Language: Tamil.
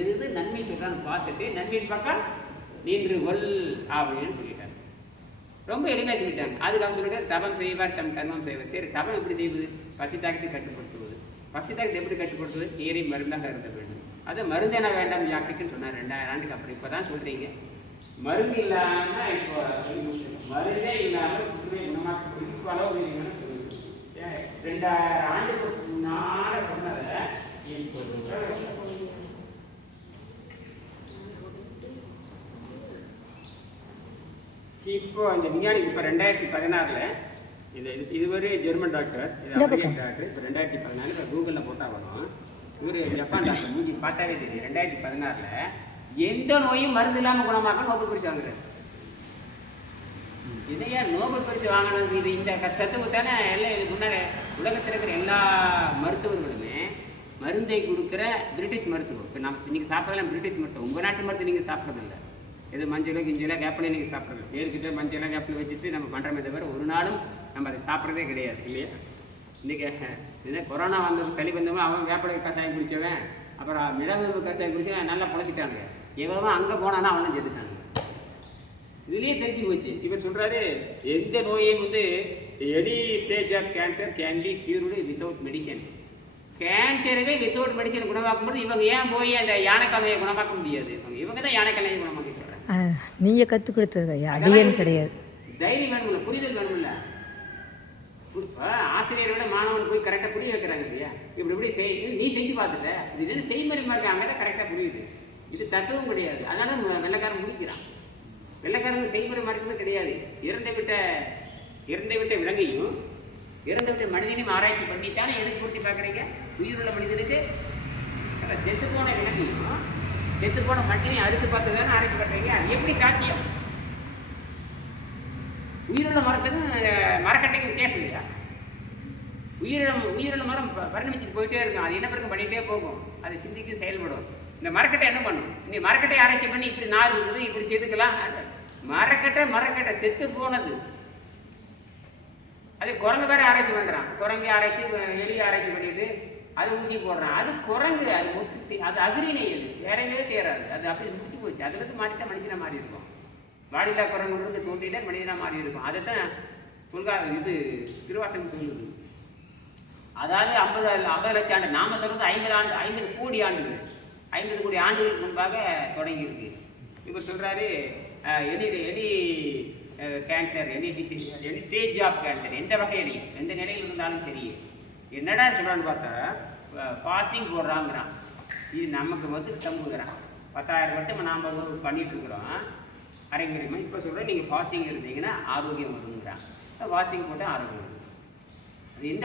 எது நன்மை சொல்கிறான்னு பார்த்துட்டு நன்மையின் பக்கம் நின்று கொள் அப்படின்னு சொல்லிட்டாங்க ரொம்ப எளிமையாக சொல்லிட்டாங்க. அதுக்கு அவங்க சொல்லிட்டு தபம் செய்வார் தம் கர்மம் செய்வார். சரி தபம் எப்படி செய்வது? பசி தாக்கத்தை கட்டுப்படுத்துவது. பசி தாக்கத்தை எப்படி கட்டுப்படுத்துவது? நீரை மருந்தாக இருந்த வேண்டும். அது மருந்து என்ன வேண்டாம் யாருக்குன்னு சொன்னார். ரெண்டாயிரம் ஆண்டுக்கு அப்புறம். இப்போ தான் சொல்கிறீங்க மருந்து இல்லாமல் இப்போ மருந்தே இல்லாமல் புற்றுநோய் குணமாக்க இப்போ அளவு ரெண்டாயிரம் ஆண்டுக்கு முன்னால் சொன்னதை இப்போ இப்போ இந்த விஞ்ஞானி இப்போ ரெண்டாயிரத்தி பதினாறில் இது இது இதுவரை ஜெர்மன் டாக்டர் இது அமெரிக்கன். டாக்டர் இப்போ ரெண்டாயிரத்தி பதினாலு இப்போ கூகுளில் போட்டால் வரும் இவர் ஜப்பான் டாக்டர் மூஞ்சி பார்த்தாலே தெரியும். ரெண்டாயிரத்தி பதினாறில் எந்த நோயும் மருந்து இல்லாமல் குணமாக்க நோபல் பரிசு வாங்குறாரு. இதையா நோபல் பரிசு வாங்கணும் இது இந்த க- தத்துவம் தானே எல்லாம் இதுக்கு முன்னாடி உலகத்தில் இருக்கிற எல்லா மருத்துவர்களுமே மருந்தை கொடுக்குற பிரிட்டிஷ் மருத்துவம். இப்போ நம்ம இன்னைக்கு சாப்பிட்றதுலாம் பிரிட்டிஷ் மருத்துவம். உங்கள் நாட்டு மருந்து நீங்கள் சாப்பிட்றதில்ல. இது மஞ்சளோ கிஞ்சலோ கேப்பிலையும் நீங்கள் சாப்பிட்றது. ஏற்கிட்ட மஞ்சளோ கேப்பில் வச்சுட்டு நம்ம பண்ணுறமே தவிர ஒரு நாளும் நம்ம அதை சாப்பிட்றதே கிடையாது இல்லையா? இன்றைக்கி இதுதான் கொரோனா வந்தவங்க சளி வந்தவன் அவன் வேப்பிலை கஷாயம் குடித்தவன் அப்புறம் மிளகு கஷாயம் குடித்தவன் நல்லா பொழைச்சிட்டானுங்க. எவ்வளவோ அங்கே போனானா அவனும் செத்துட்டானுங்க. இதுலேயே தெரிஞ்சு போச்சு. இவர் சொல்கிறாரு எந்த நோயையும் வந்து any stage of cancer can be cured without medicine கேன்சரவே without medicine குணமாக்கும்போது இவங்க ஏன் போய் அந்த யானைக்காலையை குணமாக்க முடியாது? இவங்க இவங்க தான் யானைக்கலையை குணமாக்க நீங்கள் கற்றுக் கொடுத்தது அடியன் கிடையாது. தைரியம் வேணும்ல புரிதல் வேணும்ல இப்போ ஆசிரியரை விட மாணவன் போய் கரெக்டாக புரிய வைக்கிறாங்க இல்லையா? இப்படி இப்படி செய் நீ செஞ்சு பார்த்துட்ட. இது என்ன செய்முறை மாதிரி அங்கே தான் கரெக்டாக புரியுது. இது தத்துவம் கிடையாது. அதனால வெள்ளைக்காரன் முடிக்கிறான். வெள்ளைக்காரன் செய்முறை மருத்துவம் கிடையாது. இறந்து விட்ட இறந்து விட்ட விலங்கையும் இறந்து விட்ட மனிதனையும் ஆராய்ச்சி பண்ணித்தானே எதுக்கு பூர்த்தி பார்க்குறீங்க? உயிருள்ள மனிதனுக்கு. செத்து போன விலங்கையும் செத்து போன மனிதனையும் அறுத்து பார்த்து தானே ஆராய்ச்சி பண்ணுறீங்க அது எப்படி சாத்தியம்? உயிருள்ள மரத்துக்கும் மரக்கட்டைக்கு மரக்கட்டைக்கும் வித்தியாசம் இல்லையா உயிரிழம் உயிரிழ மரம் பரிணமிச்சுட்டு போயிட்டே இருக்கும். அது என்ன பிறகு பண்ணிகிட்டே போகும். அது சிந்திக்கு செயல்படும். இந்த மரக்கட்டை என்ன பண்ணும்? நீ மரக்கட்டை ஆராய்ச்சி பண்ணி இப்படி நார் இருக்குது இப்படி செதுக்கலாம். மரக்கட்டை மரக்கட்டை செத்து போனது. அது குரங்கு வேற ஆராய்ச்சி பண்ணுறான் குரங்கு ஆராய்ச்சி எலி ஆராய்ச்சி பண்ணிட்டு அது ஊசி போடுறான். அது குரங்கு அது ஒட்டு அது அகிரிணை அது. வேறவே தேராது அது அப்படி முடிச்சு போச்சு. அதுல இருந்து மாறிட்டா மனுஷனாக மாறி இருக்கும். வாடிலா குரங்குலேருந்து தோண்டிட்டே மனிதனாக மாறி இருக்கும். அதைத்தான் துல்கா இது திருவாசகம் சொல்லுது. அதாவது ஐம்பது ஐம்பது லட்சம் ஆண்டு நாம சொல்கிறது ஐம்பது ஆண்டு ஐம்பது கோடி ஆண்டுகள். ஐம்பது கோடி ஆண்டுகளுக்கு முன்பாக தொடங்கியிருக்கு. இவர் சொல்றாரு any any cancer any disease any stage of cancer எந்த வகையிலையும் எந்த நிலையில் இருந்தாலும் சரி. என்னடா சொல்கிறான்னு பார்த்தா ஃபாஸ்டிங் போடுறாங்கிறான். இது நமக்கு வந்து சமூகிறான் பத்தாயிரம் வருஷம் நாம் பண்ணிகிட்டு இருக்கிறோம். அரைங்குறைமா இப்போ சொல்கிறேன் நீங்கள் ஃபாஸ்டிங் இருந்தீங்கன்னா ஆரோக்கியம் வருங்கிறான் ஃபாஸ்டிங் போட்டால் ஆரோக்கியம் வரும் அது எந்த